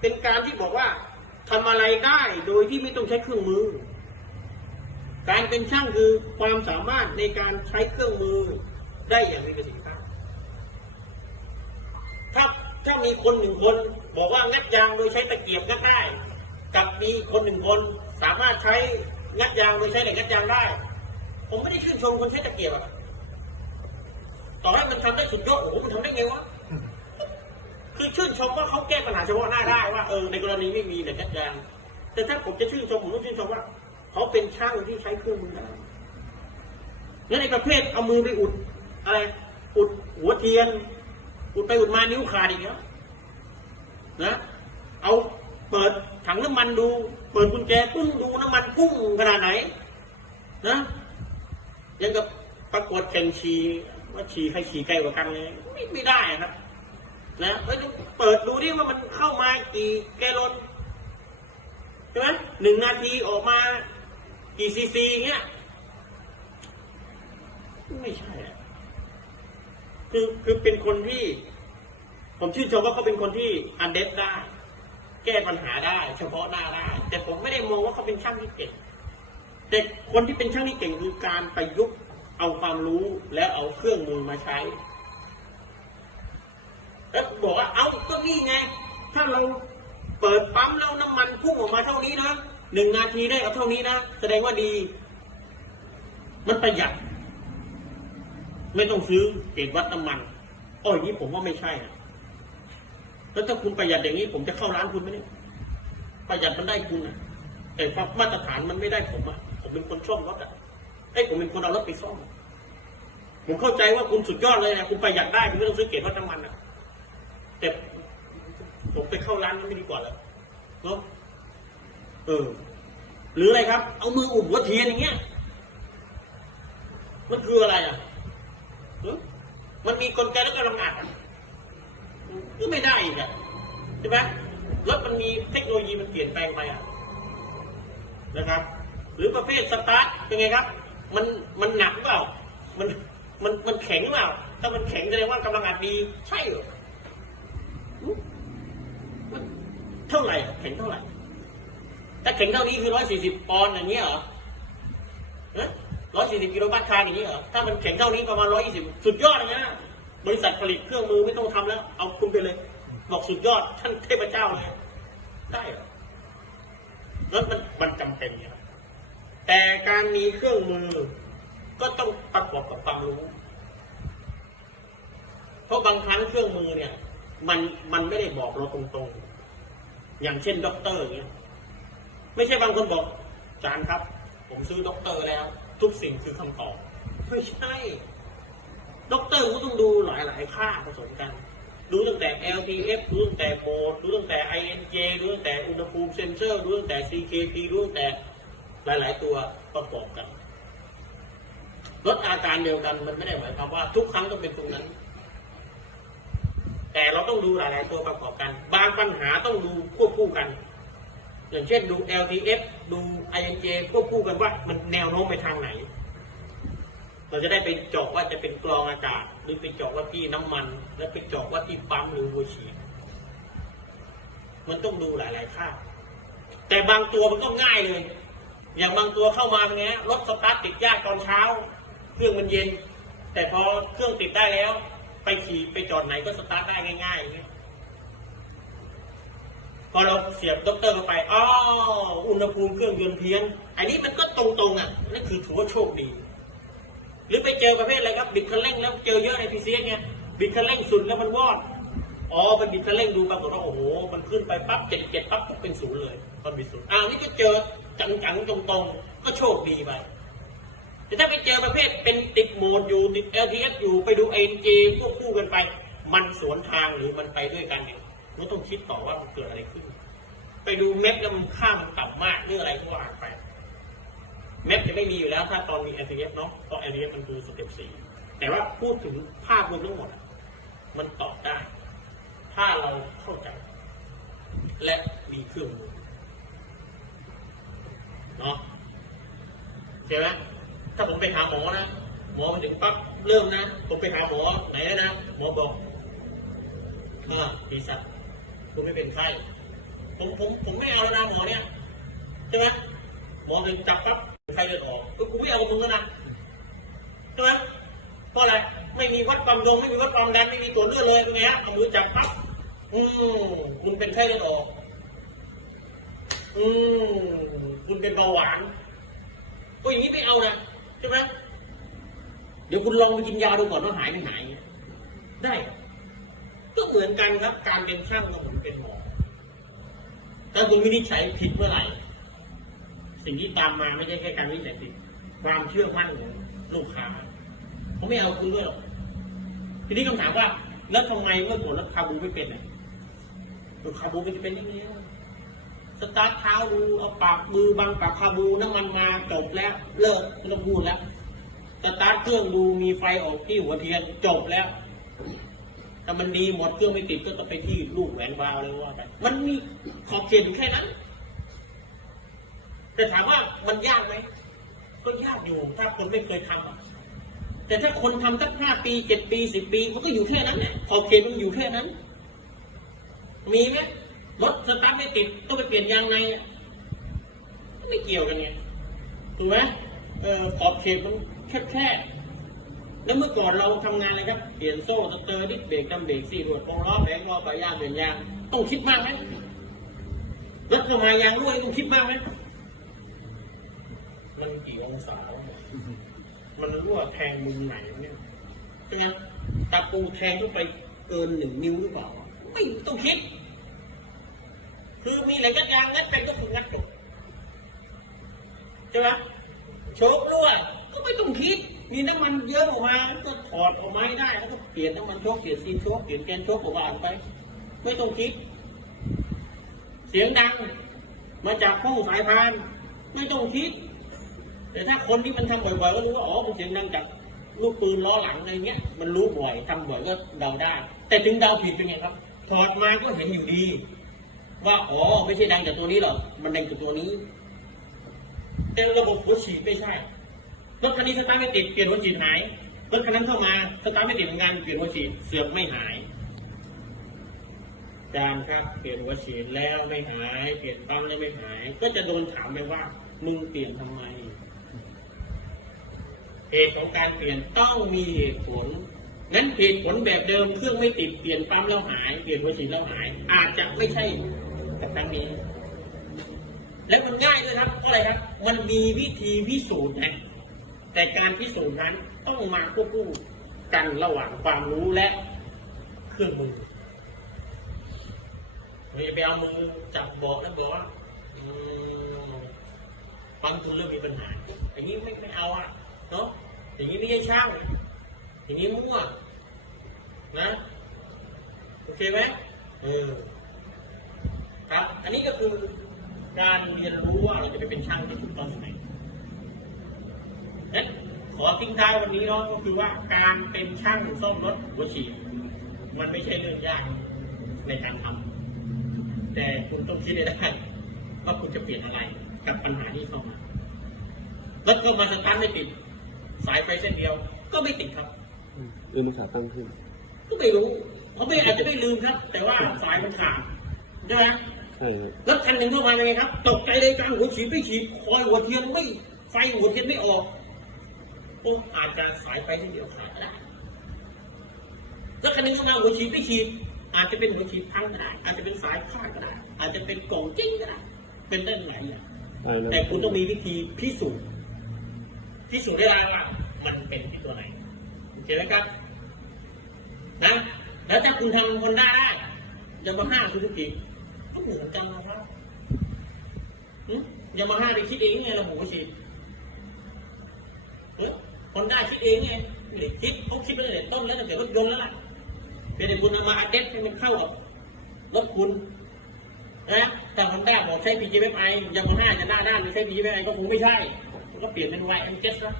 เป็นการที่บอกว่าทำอะไรได้โดยที่ไม่ต้องใช้เครื่องมือ การเป็นช่างคือความสามารถในการใช้เครื่องมือได้อย่างมีประสิทธิภาพ ถ้าถ้ามีคนหนึ่งคนบอกว่างัดยางโดยใช้ตะเกียบงัดได้ กับมีคนหนึ่งคนสามารถใช้งัดยางโดยใช้เหล็กงัดยางได้ ผมไม่ได้ชื่นชมคนใช้ตะเกียบอะต่อให้มันทำได้สุดยอดโอ้โหมันทำได้ไงวะ คือชื่นชมว่าเขาแก้ปัญหาเฉพาะหน้าได้ว่าเออในกรณีไม่มีเหล็กงัดยางแต่ถ้าผมจะชื่นชมผมต้องชื่นชมว่าเขาเป็นช่างที่ใช้เครื่องมือได้งั้นในประเภทเอามือไปอุด อะไรอุดหัวเทียน อุดไปอุดมานิ้วขาดอีกแล้วนะเอาเปิดถังน้ำมันดู เปิดกุญแจปุ้งดูน้ำมันพุ่งขนาดไหน นะยังกับประกวดแข่งฉี่ว่าฉีใครฉี่ไกลกว่ากันเลยไม่ได้อะครับ นะเอ้ยเปิดดูดิว่ามันเข้ามากี่แกลลอนใช่ไหมหนึ่งนาทีออกมา กี่ซีซีเงี้ย ไม่ใช่อะคือคือเป็นคนที่ ผมชื่นชมว่าเขาเป็นคนที่อันเดตได้ แก้ปัญหาได้ เฉพาะหน้าได้ แต่ผมไม่ได้มองว่าเขาเป็นช่างที่เก่งแต่คนที่เป็นช่างที่เก่งคือการประยุกต์เอาความรู้แล้วเอาเครื่องมือมาใช้ บอกว่าเอาก็นี่ไง ถ้าเราเปิดปั๊มแล้วน้ำมันพุ่งออกมาเท่านี้นะหนึ่งนาทีได้เอาเท่านี้นะแสดงว่าดี มันประหยัด ไม่ต้องซื้อเกจวัดน้ำมันอ้ออย่างนี้ผมว่าไม่ใช่นะแล้วถ้าคุณประหยัดอย่างนี้ ผมจะเข้าร้านคุณไหมเนี่ยประหยัดมันได้คุณนะแต่ความมาตรฐานมันไม่ได้ผมอะผมเป็นคนซ่อมรถอะไอ้ผมเป็นคนเอารถไปซ่อมผมเข้าใจว่าคุณสุดยอดเลยนะคุณประหยัดได้คุณไม่ต้องซื้อเกจวัดน้ำมันอะ แต่ผมไปเข้าร้านนั้นไม่ดีกว่าหรอเนาะเออ หรืออะไรครับ เอามืออุดหัวเทียนอย่างเงี้ย มันคืออะไรอะมันมีกลไกแล้วก็ลำอัดก็ไม่ได้อีกอะใช่ไหมรถมันมีเทคโนโลยีมันเปลี่ยนแปลงไปอะนะครับ หรือประเภทสตาร์ทเป็นไงครับ มันมันหนักเปล่า มันมันมันแข็งเปล่า ถ้ามันแข็งแสดงว่ากำลังอัดดีใช่หรอหึมัน เท่าไหร่แข็งเท่าไหร่ถ้าแข็งเท่านี้คือร้อยสี่สิบปอนด์อย่างเงี้ยเหรอร้อยสี่สิบกิโลวัตต์คาร์อย่างนี้เหรอ ถ้ามันแข็งเท่านี้ประมาณร้อยยี่สิบสุดยอดอย่างเงี้ยบริษัทผลิตเครื่องมือไม่ต้องทำแล้ว เอาคุณไปเลย บอกสุดยอดท่านเทพเจ้าเลย ได้เหรอแล้วมันมันจำเป็นไงครับแต่การมีเครื่องมือ ก็ต้องประกอบกับความรู้ เพราะบางครั้งเครื่องมือเนี่ย มันมันไม่ได้บอกเราตรงๆ อย่างเช่นด็อกเตอร์อย่างเงี้ยไม่ใช่บางคนบอกอาจารย์ครับ ผมซื้อด็อกเตอร์แล้ว ทุกสิ่งคือคำตอบไม่ใช่ด็อกเตอร์ก็ต้องดูหลายหลายๆค่าผสมกัน ดูตั้งแต่ LTF ดูตั้งแต่โหมดดูตั้งแต่ INJ ดูตั้งแต่อุณหภูมิเซนเซอร์ดูตั้งแต่ CKP ดูตั้งแต่หลาย ๆ ตัวประกอบกันลดอาการเดียวกันมันไม่ได้หมายความว่าทุกครั้งต้องเป็นตรงนั้น แต่เราต้องดูหลาย ๆ ตัวประกอบกัน บางปัญหาต้องดูควบคู่กัน อย่างเช่นดู LTF ดู INJ ควบคู่กันว่ามันแนวโน้มไปทางไหน เราจะได้ไปเจาะว่าจะเป็นกรองอากาศ หรือไปเจาะว่าที่น้ำมัน แล้วไปเจาะว่าที่ปั๊มหรือหัวฉีดมันต้องดูหลาย ๆ ค่า แต่บางตัวมันก็ง่ายเลย อย่างบางตัวเข้ามาเป็นไงรถสตาร์ทติดยากตอนเช้า เครื่องมันเย็น แต่พอเครื่องติดได้แล้ว ไปขี่ไปจอดไหนก็สตาร์ทได้ง่ายๆอย่างเงี้ยพอเราเสียบด็อกเตอร์เข้าไปอ๋ออุณหภูมิเครื่องยนต์เพี้ยน อันนี้มันก็ตรงๆอะนั่นคือถือว่าโชคดี หรือไปเจอประเภทอะไรครับ บิดคันเร่งแล้วเจอเยอะในพีซีเเนี่ยบิดคันเร่งสุดแล้วมันวอดอ๋อไปบิดคันเร่งดูปรากฏว่าโอ้โห มันขึ้นไปปั๊บเจ็ดเจ็ดปั๊บก็เป็นศูนย์เลยตอนบิดศูนย์อ้าวนี่ก็เจอจังๆตรงๆ ก็โชคดีไป แต่ถ้าไปเจอประเภทเป็นติดโหมดอยู่ติด LTS อยู่ไปดู ANJ ควบคู่กันไป มันสวนทางหรือมันไปด้วยกันเนี่ยมันต้องคิดต่อว่ามันเกิดอะไรขึ้น ไปดูเม็ดแล้วมันค่ามันต่ำมากเรื่องอะไรก็ว่าไปเม็ดจะไม่มีอยู่แล้วถ้าตอนมี LTS เนาะตอน LTS มันคือสเต็ปสี่แต่ว่าพูดถึงภาพรวมทั้งหมด มันตอบได้ ถ้าเราเข้าใจ และมีเครื่องมือเนาะใช่ไหม ถ้าผมไปหาหมอนะหมอถึงปั๊บเริ่มนะผมไปหาหมอไหนนะหมอบอกมาปีสัตว์คุณไม่เป็นไข้ผมผมผมไม่เอาแล้วนะหมอเนี่ยใช่ไหมหมอหนึ่งจับปั๊บใครเลือดออกก็กูไม่เอากับมึงแล้วนะใช่ไหมเพราะอะไรไม่มีวัดความดันไม่มีวัดความดันไม่มีตัวเลือดเลยเป็นไงฮะเอามือจับปั๊บอืมคุณเป็นไข้เลือดออก อืมคุณเป็นเบาหวานก็อย่างนี้ไม่เอานะ ใช่ไหมเดี๋ยวคุณลองไปกินยาดูก่อนว่าหายไม่หายได้ ก็เหมือนกันครับ การเป็นช่างกับผมเป็นหมอถ้าคุณวินิจฉัยผิดเมื่อไหร่ สิ่งที่ตามมาไม่ใช่แค่การวินิจฉัยผิด ความเชื่อมั่นของลูกค้าเขาไม่เอาคุณด้วยหรอกทีนี้คำถามว่า แล้วทำไมเมื่อก่อนแล้วคาบูไม่เป็นอะตัวคาบูมันจะเป็นยังไง สตาร์ทเท้าดูเอาปากมือบังปากคาบูน้ำมันมาจบแล้ว เลิกไม่ต้องพูดแล้วสตาร์ทเครื่องดูมีไฟออกที่หัวเทียนจบแล้วถ้ามันดีหมดเครื่องไม่ติดก็ต้องไปที่ลูกแหวนวาล์วเลยว่าไปมันมีขอบเขตอยู่แค่นั้น แต่ถามว่ามันยากไหมก็ยากอยู่ ถ้าคนไม่เคยทำแต่ถ้าคนทำสักห้าปีเจ็ดปีสิบปีมันก็อยู่แค่นั้นเนี่ยขอบเขตมันอยู่แค่นั้น มีไหม รถสตาร์ทไม่ติดต้องไปเปลี่ยนยางในอะก็ไม่เกี่ยวกันไงถูกไหมเออขอบเขตมันแคบๆแล้วเมื่อก่อนเราทำงานอะไรครับเปลี่ยนโซ่สเตอร์ดิสเบรกดำเบรกสี่รวดกองล้อแผงล้อปลายยางเปลี่ยนยางต้องคิดมากไหมรถเข้ามายางรั่วนี่ต้องคิดมากไหมมันกี่องศาวะเนี่ยมันรั่วแทงมุมไหนวะเนี่ยใช่ไหมตะปูแทงเข้าไปเกินหนึ่งนิ้วหรือเปล่า ไม่ต้องคิด คือมีหล็กกัดยางงัดเป็นก็คืองัดจบใช่ไหมโชครั่วก็ไม่ต้องคิด มีน้ำมันเยอะออกมาก็ถอดออกมาได้แล้วก็เปลี่ยนน้ำมันโชคเปลี่ยนซีนโชคเปลี่ยนแกนโชคออกมาไป ไม่ต้องคิด เสียงดัง มาจากห้องสายพาน ไม่ต้องคิด แต่ถ้าคนที่มันทำบ่อยๆก็รู้ว่าอ๋อมันเสียงดังจากลูกปืนล้อหลังอะไรเงี้ย มันรู้บ่อยทำบ่อยก็เดาได้ แต่ถึงเดาผิดเป็นไงครับ ถอดมาก็เห็นอยู่ดี ว่าอ๋อไม่ใช่ดังจากตัวนี้หรอกมันดังจากตัวนี้ แต่ระบบหัวฉีดไม่ใช่รถคันนี้สตาร์ทไม่ติดเปลี่ยนหัวฉีดหายรถคันนั้นเข้ามาสตาร์ทไม่ติดเหมือนกันเปลี่ยนหัวฉีดเสือกไม่หายอาจารย์ครับเปลี่ยนหัวฉีดแล้วไม่หาย เปลี่ยนปั๊มแล้วไม่หาย ก็จะโดนถามไปว่ามึงเปลี่ยนทำไมเหตุของการเปลี่ยนต้องมีเหตุผลงั้นเหตุผลแบบเดิมเครื่องไม่ติดเปลี่ยนปั๊มแล้วหาย เปลี่ยนหัวฉีดแล้วหาย อาจจะไม่ใช่ กับครั้งนี้ และมันง่ายด้วยครับเพราะอะไรครับ มันมีวิธีพิสูจน์นะแต่การพิสูจน์นั้นต้องมาควบคู่กันระหว่างความรู้และเครื่องมือไม่ไปเอามือจับบอกแล้วบอกว่าฟังคุณเริ่มมีปัญหา อย่างนี้ไม่ไม่เอาอะเนาะอย่างนี้ไม่ใช่ช่าง อย่างนี้มั่วนะ โอเคไหมเออ ครับ อันนี้ก็คือการเรียนรู้ว่าเราจะไปเป็นช่างที่ถูกต้องยังไงนั้นขอทิ้งท้ายวันนี้เนาะก็คือว่าการเป็นช่างซ่อมรถหัวฉีดมันไม่ใช่เรื่องยากในการทำแต่คุณต้องคิดให้ได้ว่าคุณจะเปลี่ยนอะไรกับปัญหาที่เข้ามารถเข้ามาสตาร์ทไม่ติด สายไฟเส้นเดียว ก็ไม่ติดครับหรือมันขาตั้งขึ้น ก็ไม่รู้เขาไม่อาจจะไม่ลืมครับ แต่ว่าสายมันขาดใช่ไหมใช่ค รับรถคันหนึ่งเข้ามาเป็นไงครับ ตกใจเลยกลางหัวฉีดไม่ฉีดคอยหัวเทียนไม่ไฟหัวเทียนไม่ออกก็อาจจะสายไฟที่เดียวขาดก็ได้รถคันหนึ่งเข้ามาหัวฉีดไม่ฉีดอาจจะเป็นหัวฉีดพังก็ได้อาจจะเป็นสายขาดก็ได้อาจจะเป็นกล่องจิ้งก็ได้เป็นได้หลายอย่างใช่นะแต่คุณต้องมีวิธีพิสูจน์พิสูจน์ได้แล้วว่ามันเป็นที่ตัวไหนโอเคไหมครับนะแล้วถ้าคุณทำคนได้ได้ยามาฮ่าซูซูกิ ก็เหมือนกันนะครับยามาฮ่าได้คิดเองไงเราหูฉีดคนได้คิดเองไงไม่ได้คิดเขาคิดมาตั้งแต่ต้นแล้วตั้งแต่รถยนต์แล้วล่ะเป็นแต่คุณมาอัดเด็ให้มันเข้ากับรถคุณนะแต่ฮอนด้าบอกใช้ PGFI ยามาฮ่าจะหน้าด้านหรือใช้ PGFI ก็คงไม่ใช่มันก็เปลี่ยนเป็น YMZ นะ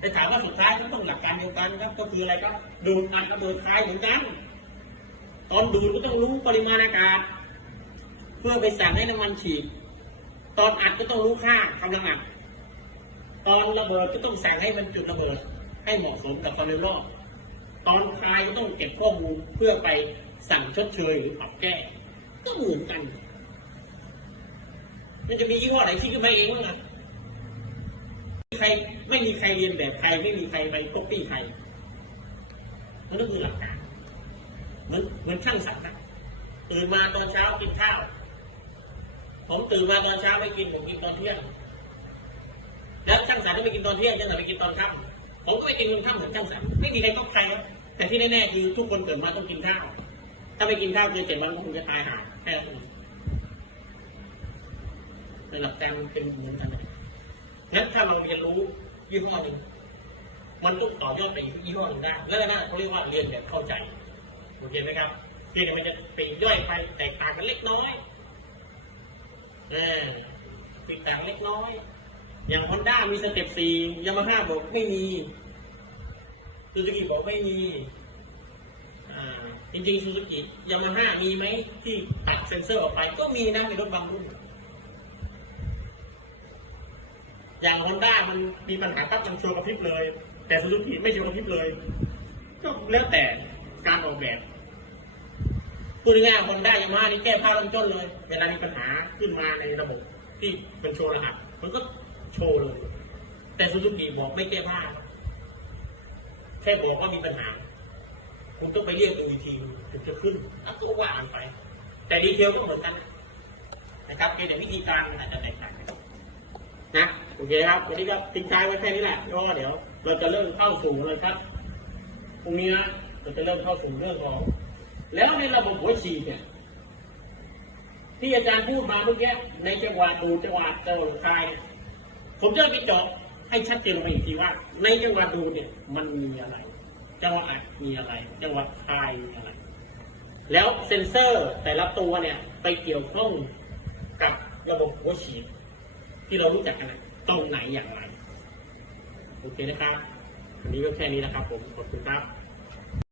แต่ถามว่าสุดท้ายมันต้องหลักการเดียวกันครับ ก็คืออะไรครับดูดอัดระเบิดคายเหมือนกัน ตอนดูดก็ต้องรู้ปริมาณอากาศ พื่อไปสั่งให้น้ำมันฉีด ตอนอัดก็ต้องรู้ค่ากำลังอัด ตอนระเบิดก็ต้องสั่งให้มันจุดระเบิด ให้เหมาะสมกับความเร็วรอบตอนคลายก็ต้องเก็บข้อมูลเพื่อไปสั่งชดเชยหรือปรับแก้ ก็เหมือนกัน มันจะมียี่ห้อไหนที่ขึ้นมาเองบ้างอะใครไม่มีใครเรียนแบบใครไม่มีใครไปก๊อปปี้ใครมันก็คือหลักการเหมือนเหมือนช่างสักดิ์อะตื่นมาตอนเช้ากินข้าว ผมตื่นมาตอนเช้าไม่กินผมกินตอนเที่ยง แล้วช่างสรรค์ก็ไม่กินตอนเที่ยงช่างสรรค์ไปกินตอนค่ำผมก็ไม่กินตอนค่ำเหมือนช่างสรรค์ไม่มีใครต้องใครครับแต่ที่แน่ๆคือทุกคนเกิดมาต้องกินข้าว ถ้าไม่กินข้าวเกินเจ็ดวันก็คงจะตายห่าแค่นั้นเองในหลักการมันเป็นเหมือนกันเลยงั้นถ้าเราเรียนรู้ยี่ห้อหนึ่งมันต้องต่อยอดไปยี่ห้อหนึ่งได้แล้วนั่นเขาเรียกว่าเรียนแบบเข้าใจโอเคไหมครับเพียงแต่มันจะปลีกย่อยไปแตกต่างกันเล็กน้อย อ่าปลีกต่างเล็กน้อย อย่างฮอนด้ามีสเต็ปสี่ยามาฮ่าบอกไม่มีซูซูกิบอกไม่มีจริงๆซูซูกิยามาฮ่ามีไหมที่ตัดเซ็นเซอร์ออกไปก็มีนะในรถบางรุ่นอย่างฮอนด้ามันมีปัญหาปั๊บมันโชว์กระพริบเลย แต่ซูซูกิไม่โชว์กระพริบเลย ก็แล้วแต่การออกแบบ พูดง่ายๆฮอนด้ยามานี่แก้ผ้าลำจ้นเลย เวลามีปัญหาขึ้นมาในระบบที่เป็นโชว์รหัสมันก็โชว์เลย แต่ซูซูกิบอกไม่แก้ผ้าแค่บอกว่ามีปัญหา คุณต้องไปเรียกดูอีกทีถึงจะขึ้นอะก็ว่ากันไป แต่ดีเทลก็เหมือนกันนะครับเพียงแต่วิธีการมันอาจจะแตกต่างกันนะโอเคครับวันนี้ก็ทิ้งท้ายไว้แค่นี้แหละเพราะว่าเดี๋ยว เราจะเริ่มเข้าสู่เลยครับพรุ่งนี้นะเราจะเริ่มเข้าสู่เรื่องของ แล้วในระบบหัวฉีดเนี่ยที่อาจารย์พูดมาเมื่อกี้ในจังหวะดูจังหวะจังหวะคลาย ผมจะไปเจาะให้ชัดเจนไปอีกทีว่า ในจังหวะดูเนี่ย มันมีอะไรจังหวะอัดมีอะไรจังหวะคลายมีอะไร แล้วเซ็นเซอร์แต่ละตัวเนี่ย ไปเกี่ยวข้องกับระบบหัวฉีดที่เรารู้จักกันตรงไหนอย่างไร โอเคนะครับวันนี้ก็แค่นี้นะครับผมขอบคุณครับ